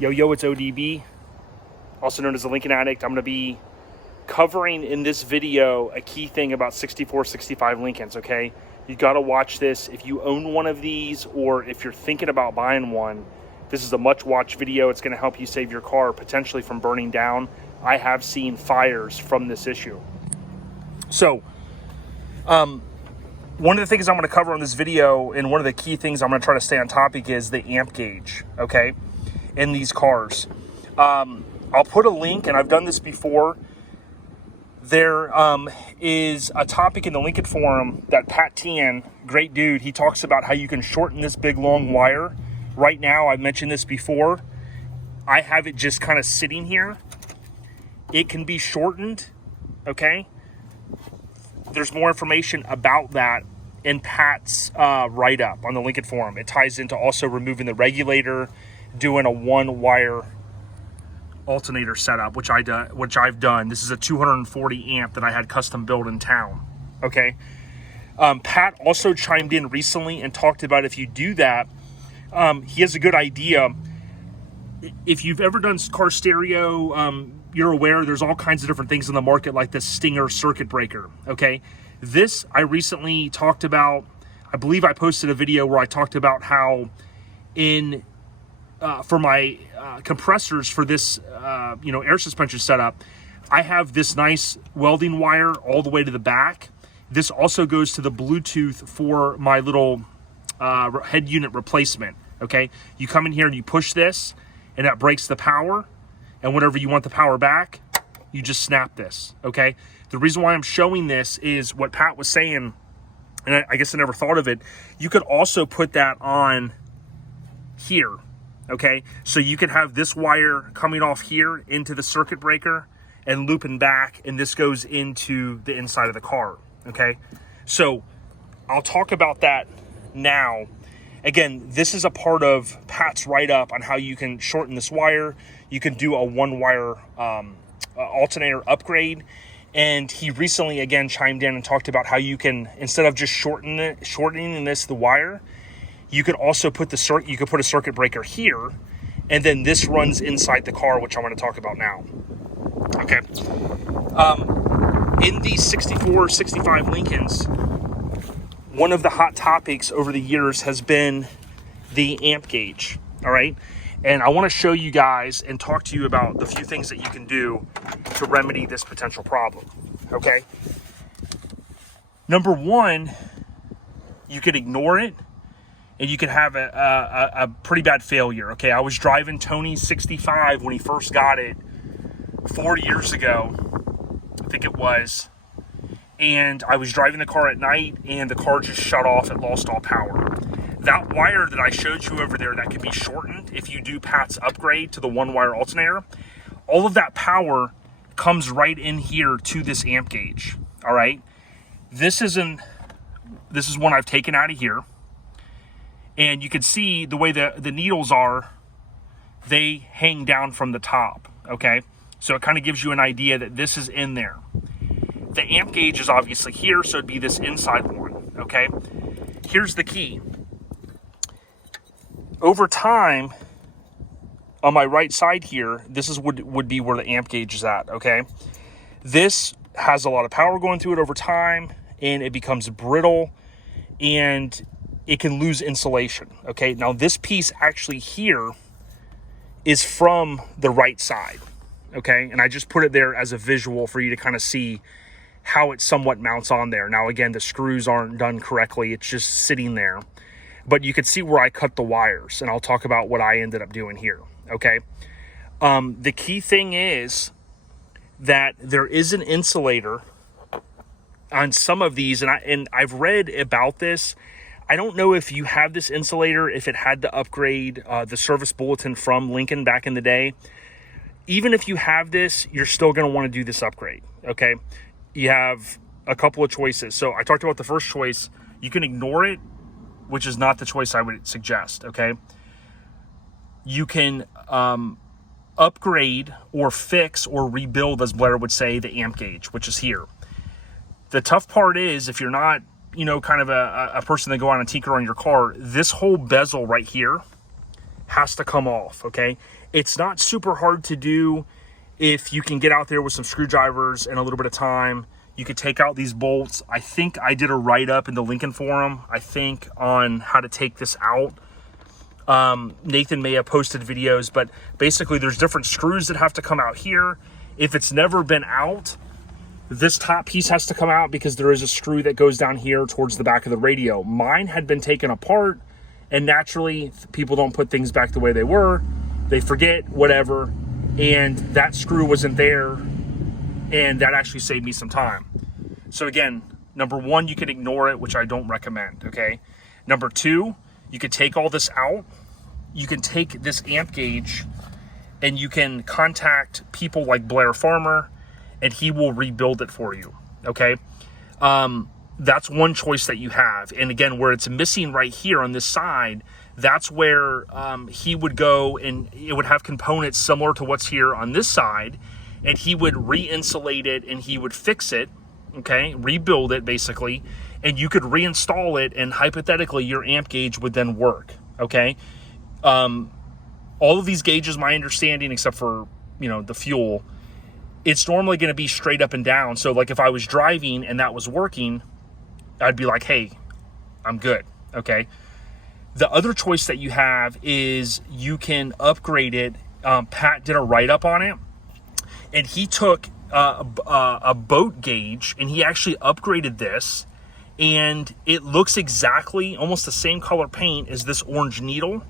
Yo, it's ODB, also known as the Lincoln Addict. I'm going to be covering in this video a key thing about 64, 65 Lincolns, okay? You got to watch this. If you own one of these or if you're thinking about buying one, this is a much-watched video. It's going to help you save your car potentially from burning down. I have seen fires from this issue. So, one of the things I'm going to cover on this video, and one of the key things I'm going to try to stay on topic, is the amp gauge, okay, in these cars. I'll put a link, and I've done this before. There is a topic in the Lincoln forum that Pat Tian, great dude, he talks about how you can shorten this big long wire. Right now, I've mentioned this before, I have it just kind of sitting here. It can be shortened, okay? There's more information about that in Pat's write-up on the Lincoln forum. It ties into also removing the regulator, doing a one-wire alternator setup, which I've done. This is a 240 amp that I had custom built in town, okay? Pat also chimed in recently and talked about if you do that, he has a good idea. If you've ever done car stereo, you're aware there's all kinds of different things in the market like this Stinger circuit breaker, okay? This I recently talked about. I believe I posted a video where I talked about how for my compressors for this air suspension setup, I have this nice welding wire all the way to the back. This also goes to the Bluetooth for my little head unit replacement, okay? You come in here and you push this, and that breaks the power, and whenever you want the power back, you just snap this, okay? The reason why I'm showing this is what Pat was saying, and I guess I never thought of it. You could also put that on here, okay? So you could have this wire coming off here into the circuit breaker and looping back, and this goes into the inside of the car, okay? So I'll talk about that now. Again, this is a part of Pat's write-up on how you can shorten this wire. You can do a one-wire alternator upgrade. And he recently, again, chimed in and talked about how you can, instead of just shortening the wire, you could also put a circuit breaker here, and then this runs inside the car, which I'm going to talk about now. Okay. In these 64, 65 Lincolns, one of the hot topics over the years has been the amp gauge, all right? And I want to show you guys and talk to you about the few things that you can do to remedy this potential problem, okay? Number one, you could ignore it, and you could have a pretty bad failure, okay? I was driving Tony's 65 when he first got it 4 years ago, I think it was, and I was driving the car at night, and the car just shut off and lost all power. That wire that I showed you over there that can be shortened if you do Pat's upgrade to the one-wire alternator, all of that power comes right in here to this amp gauge, all right? This is one I've taken out of here, and you can see the way the needles are, they hang down from the top, okay? So it kind of gives you an idea that this is in there. The amp gauge is obviously here, so it'd be this inside one, okay? Here's the key. Over time, on my right side here, this is would be where the amp gauge is at, okay? This has a lot of power going through it over time, and it becomes brittle, and it can lose insulation, okay? Now, this piece actually here is from the right side, okay? And I just put it there as a visual for you to kind of see how it somewhat mounts on there. Now, again, the screws aren't done correctly. It's just sitting there. But you can see where I cut the wires, and I'll talk about what I ended up doing here, okay? The key thing is that there is an insulator on some of these, and I've read about this. I don't know if you have this insulator, if it had to upgrade the service bulletin from Lincoln back in the day. Even if you have this, you're still going to want to do this upgrade, okay? You have a couple of choices. So I talked about the first choice. You can ignore it, which is not the choice I would suggest, okay? You can upgrade or fix or rebuild, as Blair would say, the amp gauge, which is here. The tough part is, if you're not, kind of a person that go on and tinker on your car, this whole bezel right here has to come off, okay? It's not super hard to do if you can get out there with some screwdrivers and a little bit of time. You could take out these bolts. I think I did a write-up in the Lincoln forum, I think, on how to take this out. Nathan may have posted videos, but basically there's different screws that have to come out here. If it's never been out, this top piece has to come out because there is a screw that goes down here towards the back of the radio. Mine had been taken apart, and naturally people don't put things back the way they were. They forget, whatever, and that screw wasn't there, and that actually saved me some time. So again, number one, you can ignore it, which I don't recommend, okay? Number two, you could take all this out. You can take this amp gauge and you can contact people like Blair Farmer, and he will rebuild it for you, okay? That's one choice that you have. And again, where it's missing right here on this side, that's where he would go, and it would have components similar to what's here on this side, and he would re-insulate it and he would fix it, okay? Rebuild it basically, and you could reinstall it, and hypothetically your amp gauge would then work, okay? All of these gauges, my understanding, except for, you know, the fuel, it's normally going to be straight up and down. So like if I was driving and that was working, I'd be like, hey, I'm good, okay? The other choice that you have is you can upgrade it. Pat did a write-up on it, and he took a boat gauge, and he actually upgraded this, and it looks exactly almost the same color paint as this orange needle,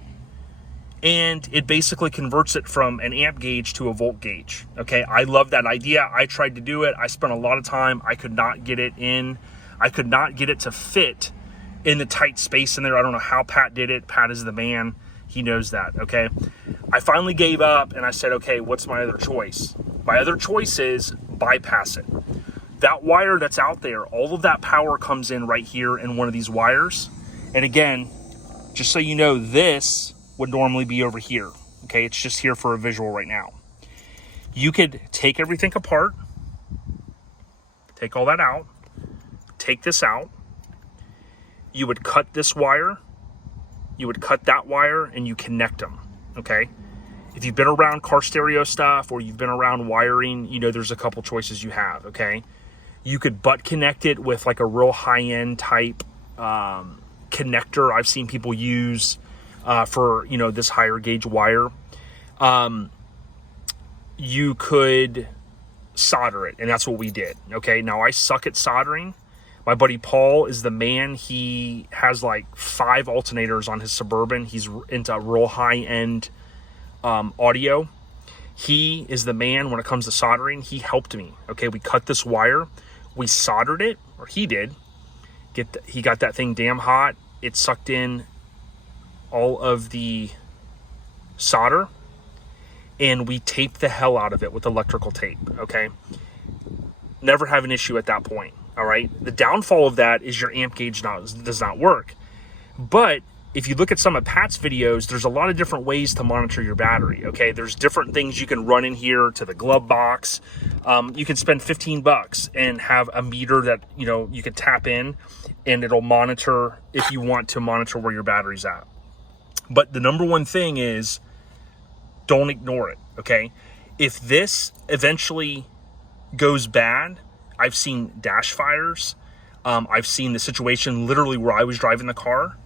and it basically converts it from an amp gauge to a volt gauge, okay? I love that idea. I tried to do it. I spent a lot of time. I could not get it in. I could not get it to fit in the tight space in there. I don't know how Pat did it. Pat is the man. He knows that, okay? I finally gave up, and I said, okay, what's my other choice? My other choice is bypass it. That wire that's out there, all of that power comes in right here in one of these wires. And again, just so you know, this would normally be over here, okay? It's just here for a visual right now. You could take everything apart, take all that out, take this out. You would cut this wire, you would cut that wire, and you connect them, okay? If you've been around car stereo stuff, or you've been around wiring, you know there's a couple choices you have, okay? You could butt connect it with like a real high-end type connector I've seen people use for, you know, this higher gauge wire. You could solder it, and that's what we did, okay? Now, I suck at soldering. My buddy Paul is the man. He has like 5 alternators on his Suburban. He's into real high-end audio. He is the man when it comes to soldering. He helped me, okay? We cut this wire. We soldered it, or he did. He got that thing damn hot. It sucked in all of the solder, and we taped the hell out of it with electrical tape, okay? Never have an issue at that point, all right? The downfall of that is your amp gauge does not work. But if you look at some of Pat's videos, there's a lot of different ways to monitor your battery, okay? There's different things you can run in here to the glove box. You can spend $15 and have a meter that, you know, you can tap in, and it'll monitor if you want to monitor where your battery's at. But the number one thing is, don't ignore it, okay? If this eventually goes bad, I've seen dash fires. I've seen the situation literally where I was driving the car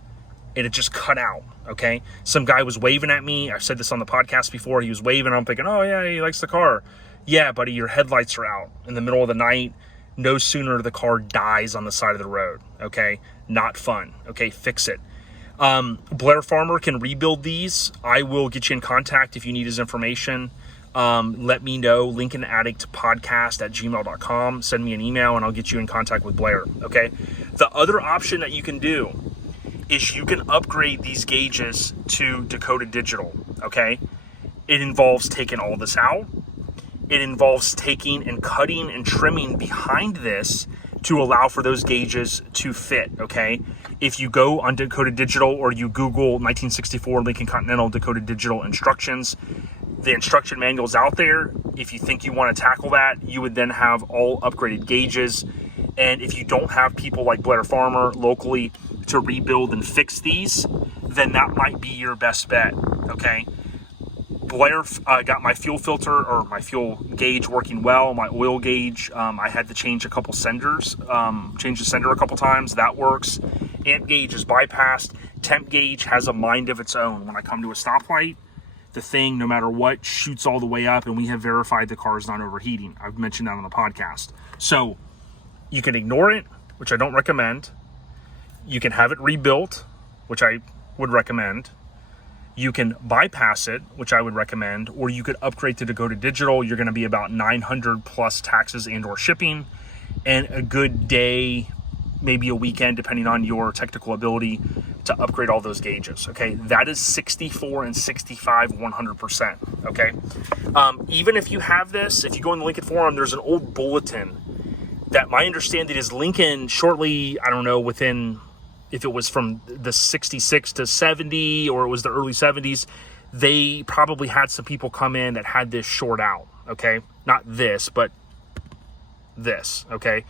and it just cut out, okay? Some guy was waving at me. I've said this on the podcast before. He was waving. I'm thinking, oh, yeah, he likes the car. Yeah, buddy, your headlights are out in the middle of the night. No sooner the car dies on the side of the road, okay? Not fun, okay? Fix it. Blair Farmer can rebuild these. I will get you in contact if you need his information. Let me know, lincolnaddictpodcast@gmail.com. Send me an email and I'll get you in contact with Blair, okay? The other option that you can do is you can upgrade these gauges to Dakota Digital, okay? It involves taking all this out. It involves taking and cutting and trimming behind this to allow for those gauges to fit, okay? If you go on Dakota Digital or you Google 1964 Lincoln Continental Dakota Digital instructions, the instruction manual's out there. If you think you want to tackle that, you would then have all upgraded gauges. And if you don't have people like Blair Farmer locally to rebuild and fix these, then that might be your best bet, okay? Blair got my fuel filter or my fuel gauge working well. My oil gauge, I had to change a couple senders, change the sender a couple times. That works. Amp gauge is bypassed. Temp gauge has a mind of its own. When I come to a stoplight, the thing, no matter what, shoots all the way up, and we have verified the car is not overheating. I've mentioned that on the podcast. So you can ignore it, which I don't recommend. You can have it rebuilt, which I would recommend. You can bypass it, which I would recommend, or you could upgrade to go to digital. You're going to be about $900 plus taxes and or shipping, and a good day, maybe a weekend, depending on your technical ability, to upgrade all those gauges. Okay, that is 64 and 65, 100%. Okay, even if you have this, if you go in the Lincoln forum, there's an old bulletin that my understanding is Lincoln shortly, I don't know, within, if it was from the 66 to 70 or it was the early 70s, they probably had some people come in that had this short out, okay? Not this, but this, okay?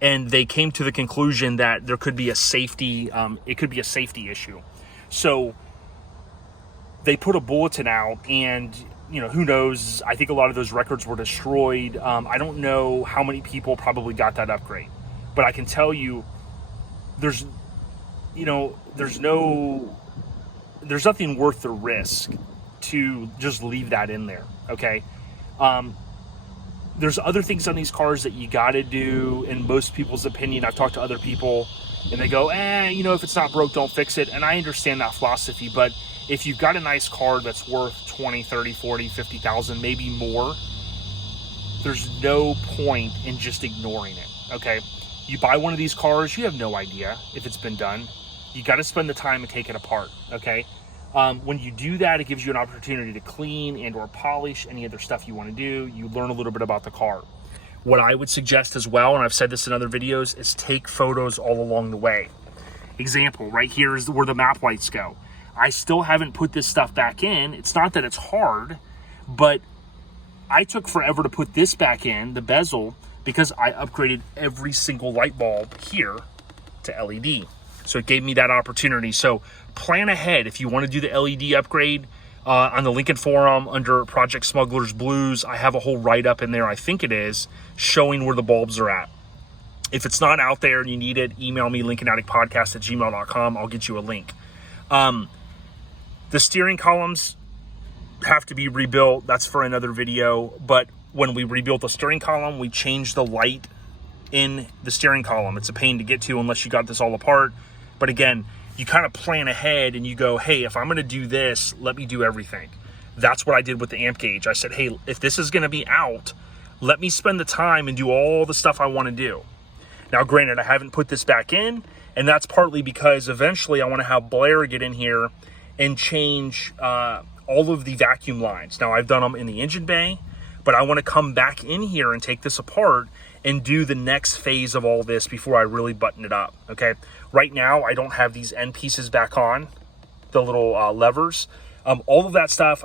And they came to the conclusion that there could be a safety, it could be a safety issue. So they put a bulletin out, and, you know, who knows? I think a lot of those records were destroyed. I don't know how many people probably got that upgrade, but I can tell you there's nothing worth the risk to just leave that in there, okay? There's other things on these cars that you got to do, in most people's opinion. I've talked to other people, and they go, if it's not broke, don't fix it. And I understand that philosophy, but if you've got a nice car that's worth 20, 30, 40, 50,000, maybe more, there's no point in just ignoring it, okay? You buy one of these cars, you have no idea if it's been done. You got to spend the time and take it apart, okay? When you do that, it gives you an opportunity to clean and or polish any other stuff you want to do. You learn a little bit about the car. What I would suggest as well, and I've said this in other videos, is take photos all along the way. Example, right here is where the map lights go. I still haven't put this stuff back in. It's not that it's hard, but I took forever to put this back in, the bezel, because I upgraded every single light bulb here to LED. So it gave me that opportunity. So plan ahead. If you want to do the LED upgrade on the Lincoln forum under Project Smuggler's Blues, I have a whole write-up in there, I think it is, showing where the bulbs are at. If it's not out there and you need it, email me, lincolnaddictpodcast@gmail.com. I'll get you a link. The steering columns have to be rebuilt. That's for another video. But when we rebuilt the steering column, we changed the light in the steering column. It's a pain to get to unless you got this all apart. But again, you kind of plan ahead and you go, hey, if I'm going to do this, let me do everything. That's what I did with the amp gauge. I said, hey, if this is going to be out, let me spend the time and do all the stuff I want to do. Now, granted, I haven't put this back in, and that's partly because eventually I want to have Blair get in here and change all of the vacuum lines. Now, I've done them in the engine bay, but I want to come back in here and take this apart and do the next phase of all this before I really button it up, okay? Right now, I don't have these end pieces back on, the little levers. All of that stuff,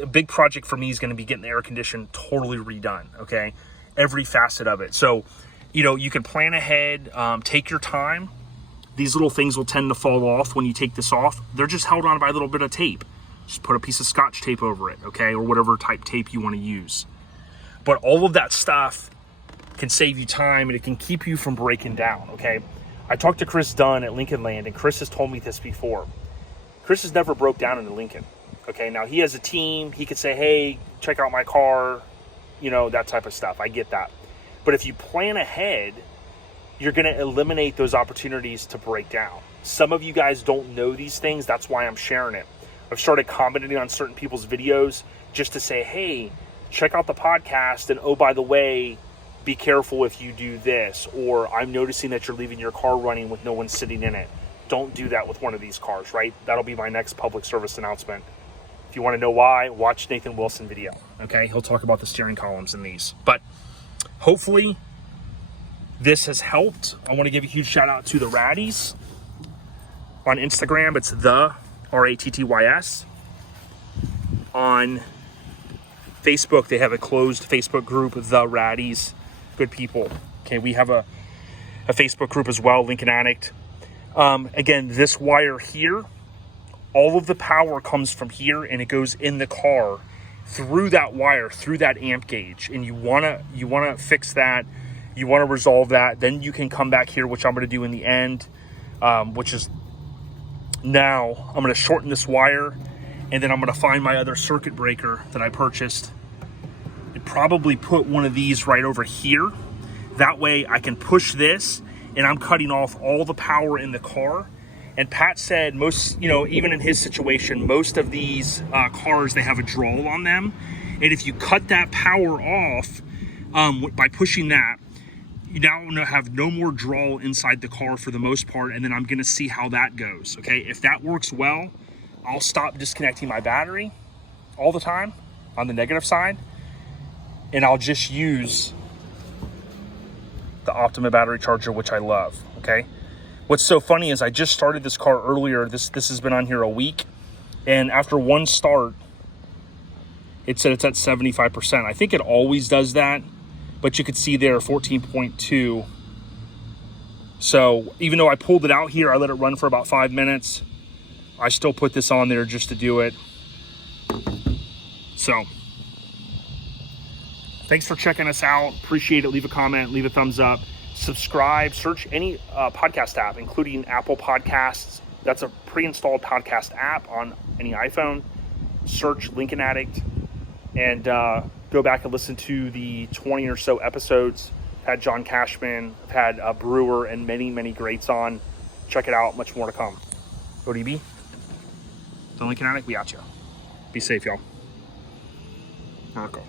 a big project for me is going to be getting the air condition totally redone, okay? Every facet of it. So, you can plan ahead, take your time. These little things will tend to fall off when you take this off. They're just held on by a little bit of tape. Just put a piece of Scotch tape over it, okay? Or whatever type tape you want to use. But all of that stuff can save you time, and it can keep you from breaking down, okay? I talked to Chris Dunn at Lincoln Land, and Chris has told me this before. Chris has never broke down in a Lincoln, okay? Now, he has a team. He could say, hey, check out my car, that type of stuff. I get that. But if you plan ahead, you're going to eliminate those opportunities to break down. Some of you guys don't know these things. That's why I'm sharing it. I've started commenting on certain people's videos just to say, hey, check out the podcast, and oh, by the way, be careful if you do this, or I'm noticing that you're leaving your car running with no one sitting in it. Don't do that with one of these cars, right? That'll be my next public service announcement. If you want to know why, watch Nathan Wilson video, okay? He'll talk about the steering columns in these. But hopefully this has helped. I want to give a huge shout out to the Raddies on Instagram. It's the RATTYS. On Facebook, they have a closed Facebook group, the Raddies. Good people. Okay, we have a Facebook group as well, Lincoln Addict. Again, this wire here, all of the power comes from here and it goes in the car through that wire, through that amp gauge. And you wanna fix that, you wanna resolve that. Then you can come back here, which I'm gonna do in the end, which is now I'm gonna shorten this wire, and then I'm gonna find my other circuit breaker that I purchased and probably put one of these right over here. That way I can push this and I'm cutting off all the power in the car. And Pat said most, even in his situation, most of these cars, they have a drawl on them. And if you cut that power off by pushing that, you now have no more drawl inside the car for the most part. And then I'm gonna see how that goes, okay? If that works well, I'll stop disconnecting my battery all the time on the negative side. And I'll just use the Optima battery charger, which I love, okay? What's so funny is I just started this car earlier. This has been on here a week. And after one start, it said it's at 75%. I think it always does that, but you could see there 14.2. So even though I pulled it out here, I let it run for about 5 minutes. I still put this on there just to do it. So thanks for checking us out. Appreciate it. Leave a comment, leave a thumbs up. Subscribe, search any podcast app, including Apple Podcasts. That's a pre-installed podcast app on any iPhone. Search Lincoln Addict and go back and listen to the 20 or so episodes. I've had John Cashman, I've had Brewer, and many, many greats on. Check it out. Much more to come. ODB, the Lincoln Addict, we out you. Be safe, y'all. Okay.